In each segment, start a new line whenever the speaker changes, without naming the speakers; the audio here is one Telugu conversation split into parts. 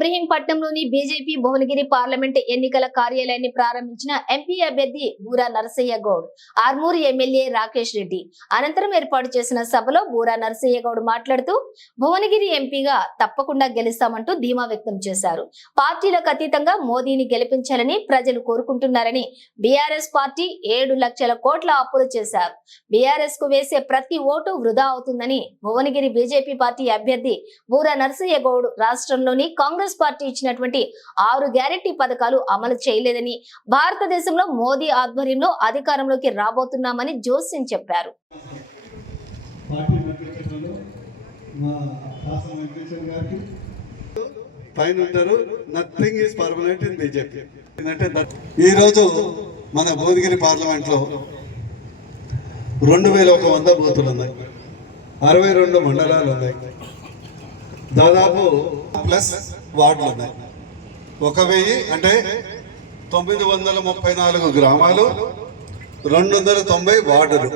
ఇబ్రహీంపట్నంలోని బీజేపీ భువనగిరి పార్లమెంట్ ఎన్నికల కార్యాలయాన్ని ప్రారంభించిన ఎంపీ అభ్యర్థి బూరా నరసయ్య గౌడ్ ఆర్మూరు ఎమ్మెల్యే రాకేష్ రెడ్డి. అనంతరం ఏర్పాటు చేసిన సభలో బూరా నరసయ్య గౌడ్ మాట్లాడుతూ భువనగిరి ఎంపీగా తప్పకుండా గెలుస్తామంటూ ధీమా వ్యక్తం చేశారు. పార్టీలకు అతీతంగా మోదీని గెలిపించాలని ప్రజలు కోరుకుంటున్నారని బీఆర్ఎస్ పార్టీ ఏడు లక్షల కోట్ల అప్పులు చేశారు. బీఆర్ఎస్కు వేసే ప్రతి ఓటు వృధా అవుతుందని భువనగిరి బీజేపీ పార్టీ అభ్యర్థి బూరా నరసయ్య గౌడ్ రాష్ట్రంలోని కాంగ్రెస్ కాంగ్రెస్ పార్టీ ఇచ్చినటువంటి ఆరు గ్యారంటీ పథకాలు అమలు చేయలేదని భారతదేశంలో మోదీ ఆధ్వర్యంలో అధికారంలోకి రాబోతున్నామని జోస్యం చెప్పారు.
పైన ఉంటారు nothing is permanent in BJP ఏంటంటే ఈరోజు మన భువనగిరి పార్లమెంట్లో రెండు వేల ఒక వంద బూతులు ఉన్నాయి. అరవై రెండు మండలాలు ఉన్నాయి. దాదాపు ప్లస్ వార్డులు ఉన్నాయి ఒక వెయ్యి అంటే తొమ్మిది వందల ముప్పై నాలుగు గ్రామాలు రెండు వందల తొంభై వార్డులు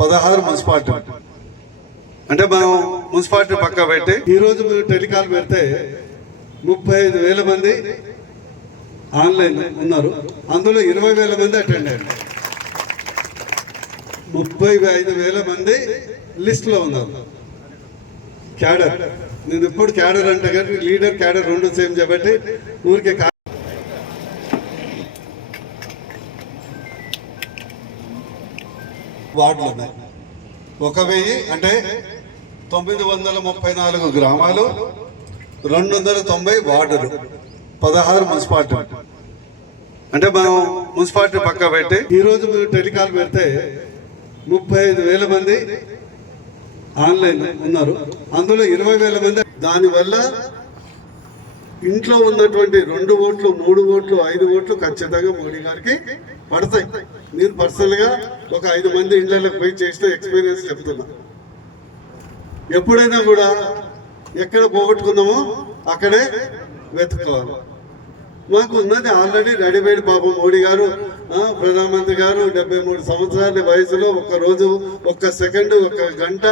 పదహారు మున్సిపాలిటీ అంటే మనం మున్సిపాలిటీ పక్క పెట్టి ఈరోజు మీరు టెలికాల్ పెడితే ముప్పై ఐదు వేల మంది ఆన్లైన్ ఉన్నారు. అందులో ఇరవై వేల మంది అటెండ్ అయ్యారు. ముప్పై ఐదు వేల మంది లిస్ట్లో ఉన్నారు. క్యాడర్. నేను ఎప్పుడు క్యాడర్ అంట కానీ లీడర్ క్యాడర్ రెండు సేమ్ చెప్పట్టి ఊరికే కా- వార్డులు ఉన్నాయి. ఒక వెయ్యి అంటే తొమ్మిది వందల ముప్పై నాలుగు గ్రామాలు రెండు వందల తొంభై వార్డులు పదహారు మున్సిపాలిటీ అంటే మనం మున్సిపాలిటీ పక్క పెట్టి ఈరోజు మీరు టెలికాల్ పెడితే ముప్పై ఐదు వేల మంది ఆన్లైన్ ఉన్నారు. అందులో ఇరవై వేల మంది దానివల్ల ఇంట్లో ఉన్నటువంటి రెండు ఓట్లు మూడు ఓట్లు ఐదు ఓట్లు ఖచ్చితంగా మోడీ గారికి పడతాయి. నేను పర్సనల్గా ఒక ఐదు మంది ఇళ్ళకు పోయి చేసిన ఎక్స్పీరియన్స్ చెప్తున్నా. ఎప్పుడైనా కూడా ఎక్కడ పోగొట్టుకున్నామో అక్కడే వెతుక్కోవాలి. మాకు ఉన్నది ఆల్రెడీ రెడీమేడ్ పాపం మోడీ గారు ప్రధానమంత్రి గారు డెబ్బై మూడు సంవత్సరాల వయసులో ఒక్క రోజు ఒక్క సెకండ్ ఒక్క గంట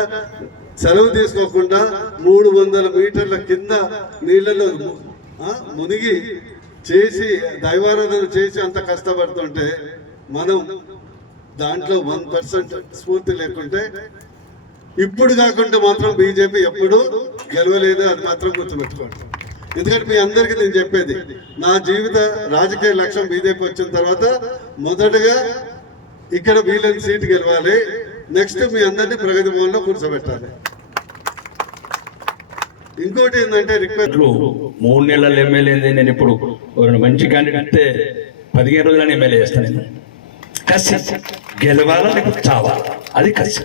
సెలవు తీసుకోకుండా మూడు వందల మీటర్ల కింద నీళ్ళలో మునిగి చేసి దైవారాధన చేసి అంత కష్టపడుతుంటే మనం దాంట్లో వన్ పర్సెంట్ స్ఫూర్తి లేకుంటే ఇప్పుడు కాకుండా మాత్రం బీజేపీ ఎప్పుడు గెలవలేదు అది మాత్రం గుర్తుపెట్టుకోండి. ఎందుకంటే మీ అందరికీ నేను చెప్పేది నా జీవిత రాజకీయ లక్ష్యం బీజేపీ వచ్చిన తర్వాత మొదటగా ఇక్కడ వీళ్ళని సీటు గెలవాలి. నెక్స్ట్ మీ అందరినీ ప్రగతి భవన్లో కూర్చోబెట్టాలి. ఇంకోటి ఏంటంటే రిక్వెస్ట్
మూడు నెలల ఎమ్మెల్యే నేను ఇప్పుడు మంచి క్యాండిడేట్ అంటే పదిహేను రోజులని ఎమ్మెల్యే చేస్తాను నేను. కసి. గెలవాలా లేకపోతే చావాలా అది కసి.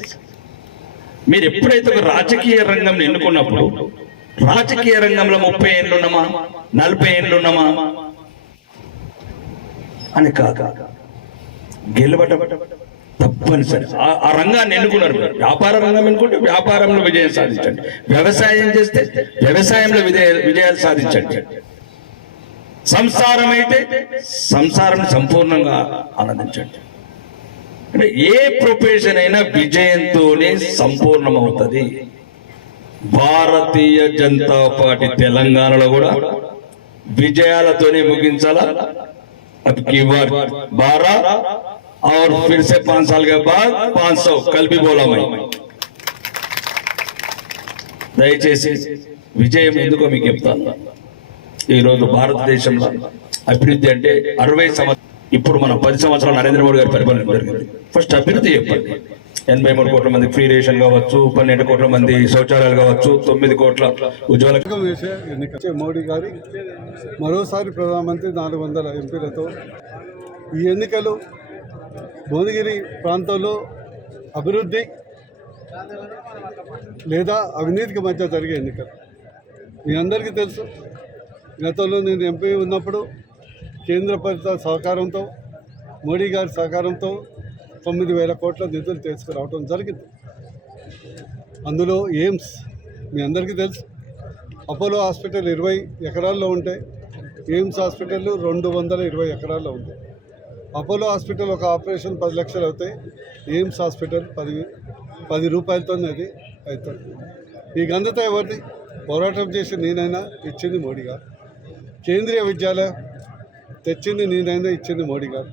మీరు ఎప్పుడైతే ఒక రాజకీయ రంగం ఎన్నుకున్నప్పుడు రాజకీయ రంగంలో ముప్పై ఏళ్ళు ఉన్నామా? నలభై ఏళ్ళు ఉన్నామా? అని కాక గెలవటం తప్పనిసరి. ఆ- రంగాన్ని ఎన్నుకున్నారు వ్యాపార రంగం ఎన్నుకుంటే వ్యాపారంలో విజయం సాధించండి. వ్యవసాయం చేస్తే వ్యవసాయంలో విజయ విజయాలు సాధించండి. సంసారం అయితే సంసారం సంపూర్ణంగా ఆనందించండి. అంటే ఏ ప్రొఫెషన్ అయినా విజయంతోనే సంపూర్ణమవుతుంది. భారతీయ జనతా పార్టీ తెలంగాణలో కూడా విజయాలతోనే ముగించాలా अब की बार बारह और फिर से पांच साल के बाद पांच सौ कल भी बोला मैं దయచేసి విజయం ఎందుకో మీకు చెప్తాను ఈరోజు భారతదేశంలో అభివృద్ధి అంటే అరవై సంవత్సరం ఇప్పుడు మనం పది సంవత్సరాలు నరేంద్ర మోడీ గారి పరిపాలన జరిగింది ఫస్ట్ అభివృద్ధి చెప్పండి ఎనభై మూడు కోట్ల మంది ఫ్రీ రేషన్ కావచ్చు పన్నెండు కోట్ల మంది శౌచాలయాలు కావచ్చు తొమ్మిది కోట్ల ఉజ్వల
వేసే ఎన్నిక మోడీ గారి మరోసారి ప్రధానమంత్రి నాలుగు వందల ఎంపీలతో ఈ ఎన్నికలు భువనగిరి ప్రాంతంలో అభివృద్ధి లేదా అవినీతికి మధ్య జరిగే ఎన్నికలు. మీ అందరికీ తెలుసు గతంలో నేను ఎంపీ ఉన్నప్పుడు కేంద్ర పరిత సహకారంతో మోడీ గారి సహకారంతో తొమ్మిది వేల కోట్ల నిధులు తీసుకురావడం జరిగింది. అందులో ఎయిమ్స్ మీ అందరికీ తెలుసు అపోలో హాస్పిటల్ ఇరవై ఎకరాల్లో ఉంటాయి ఎయిమ్స్ హాస్పిటల్ రెండు వందల ఇరవై ఎకరాల్లో ఉంది. అపోలో హాస్పిటల్ ఒక ఆపరేషన్ పది లక్షలు అవుతాయి ఎయిమ్స్ హాస్పిటల్ పది పది రూపాయలతో అది అవుతుంది. ఈ ఘనత ఎవరిది? పోరాటం చేసి నేనైనా ఇచ్చింది మోడీ గారు. కేంద్రీయ విద్యాలయం తెచ్చింది నేనైనా ఇచ్చింది మోడీ గారు.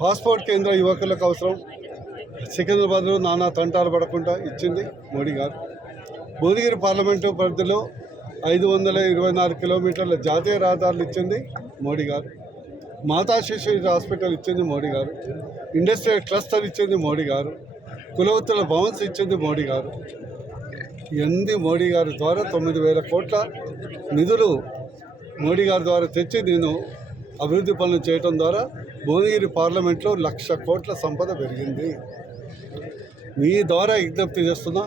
పాస్పోర్ట్ కేంద్ర యువకులకు అవసరం. సికింద్రాబాద్లో నానా తంటాలు పడకుండా ఇచ్చింది మోడీ గారు. భువనగిరి పార్లమెంటు పరిధిలో ఐదు వందల ఇరవై నాలుగు కిలోమీటర్ల జాతీయ రహదారులు ఇచ్చింది మోడీ గారు. మాతా శిశు హాస్పిటల్ ఇచ్చింది మోడీ గారు. ఇండస్ట్రియల్ క్లస్టర్ ఇచ్చింది మోడీ గారు. కులవత్తుల భవన్స్ ఇచ్చింది మోడీ గారు. ఇవన్నీ మోడీ గారి ద్వారా తొమ్మిది వేల కోట్ల నిధులు మోడీ గారి ద్వారా తెచ్చి నేను అభివృద్ధి పనులు చేయటం ద్వారా భువనగిరి పార్లమెంట్లో లక్ష కోట్ల సంపద పెరిగింది. మీ ద్వారా విజ్ఞప్తి చేస్తున్నా